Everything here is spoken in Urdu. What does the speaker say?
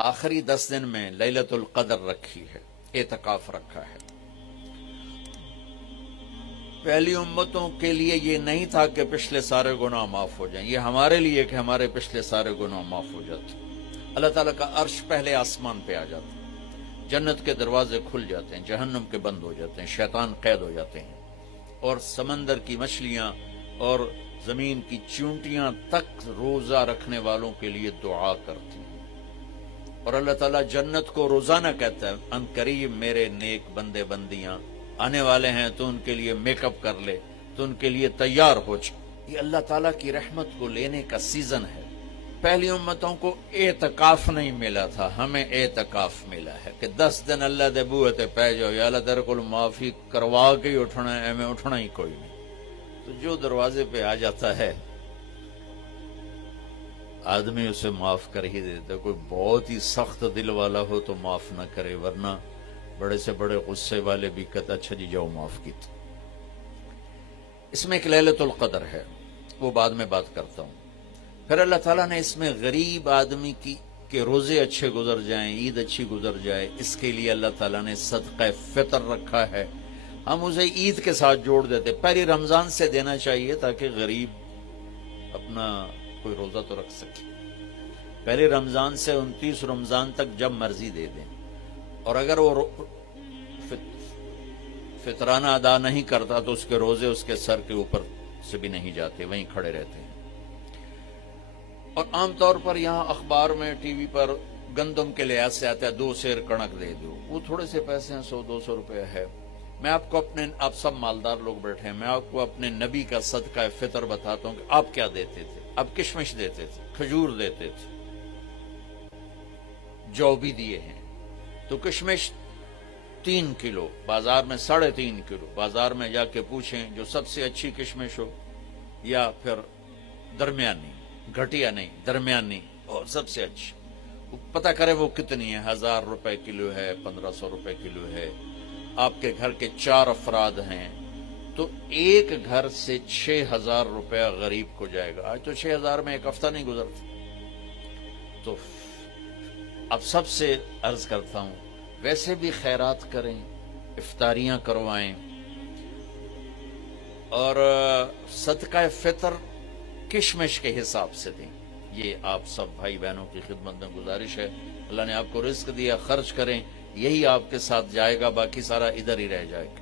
آخری 10 دن میں لیلۃ القدر رکھی ہے، اعتکاف رکھا ہے۔ پہلی امتوں کے لیے یہ نہیں تھا کہ پچھلے سارے گناہ معاف ہو جائیں، یہ ہمارے لیے کہ ہمارے پچھلے سارے گناہ معاف ہو جاتے۔ اللہ تعالیٰ کا عرش پہلے آسمان پہ آ جاتا ہے، جنت کے دروازے کھل جاتے ہیں، جہنم کے بند ہو جاتے ہیں، شیطان قید ہو جاتے ہیں، اور سمندر کی مچھلیاں اور زمین کی چونٹیاں تک روزہ رکھنے والوں کے لیے دعا کرتی ہیں، اور اللہ تعالیٰ جنت کو روزانہ کہتا ہے ان قریب میرے نیک بندے بندیاں آنے والے ہیں، تو ان کے لیے میک اپ کر لے، تو ان کے لیے تیار ہو جائے۔ یہ اللہ تعالیٰ کی رحمت کو لینے کا سیزن ہے۔ پہلی امتوں کو اعتکاف نہیں ملا تھا، ہمیں اعتکاف ملا ہے کہ 10 دن اللہ دے بوئے تے پہ جاؤ، یا اللہ تیرے کو معافی کروا کے ہی اٹھنا ہے، میں اٹھنا ہی کوئی نہیں۔ تو جو دروازے پہ آ جاتا ہے آدمی اسے معاف کر ہی دیتا ہے۔ کوئی بہت ہی سخت دل والا ہو تو معاف نہ کرے، ورنہ بڑے سے بڑے غصے والے بھی کہتا اچھا جی جاؤ معاف کیتے۔ اس میں ایک لیلۃ القدر ہے، وہ بعد میں بات کرتا ہوں۔ پھر اللہ تعالیٰ نے اس میں غریب آدمی کی کہ روزے اچھے گزر جائیں، عید اچھی گزر جائے، اس کے لیے اللہ تعالیٰ نے صدقہ فطر رکھا ہے۔ ہم اسے عید کے ساتھ جوڑ دیتے، پہلی رمضان سے دینا چاہیے تاکہ غریب اپنا کوئی روزہ تو رکھ سکے۔ پہلی رمضان سے 29 رمضان تک جب مرضی دے دیں، اور اگر وہ فطرانہ ادا نہیں کرتا تو اس کے روزے اس کے سر کے اوپر سے بھی نہیں جاتے، وہیں کھڑے رہتے ہیں۔ اور عام طور پر یہاں اخبار میں ٹی وی پر گندم کے لحاظ سے آتا ہے 2 سیر کنک دے دو، وہ تھوڑے سے پیسے ہیں، 100-200 روپے ہے۔ میں آپ کو آپ سب مالدار لوگ بیٹھے ہیں، میں آپ کو اپنے نبی کا صدقہ فطر بتاتا ہوں کہ آپ کیا دیتے تھے۔ آپ کشمش دیتے تھے، کھجور دیتے تھے، جو بھی دیے ہیں۔ تو کشمش 3 کلو، بازار میں 3.5 کلو، بازار میں جا کے پوچھیں جو سب سے اچھی کشمش ہو، یا پھر درمیانی، گھٹیا نہیں درمیانی اور سب سے اچھی، پتہ کرے وہ کتنی ہے، 1000 روپے کلو ہے، 1500 روپے کلو ہے۔ آپ کے گھر کے 4 افراد ہیں تو ایک گھر سے 6000 روپیہ غریب کو جائے گا۔ آج تو 6000 میں ایک ہفتہ نہیں گزرتا۔ تو اب سب سے عرض کرتا ہوں ویسے بھی خیرات کریں، افطاریاں کروائیں، اور صدقہ فطر کشمش کے حساب سے دیں۔ یہ آپ سب بھائی بہنوں کی خدمت میں گزارش ہے۔ اللہ نے آپ کو رزق دیا، خرچ کریں، یہی آپ کے ساتھ جائے گا، باقی سارا ادھر ہی رہ جائے گا۔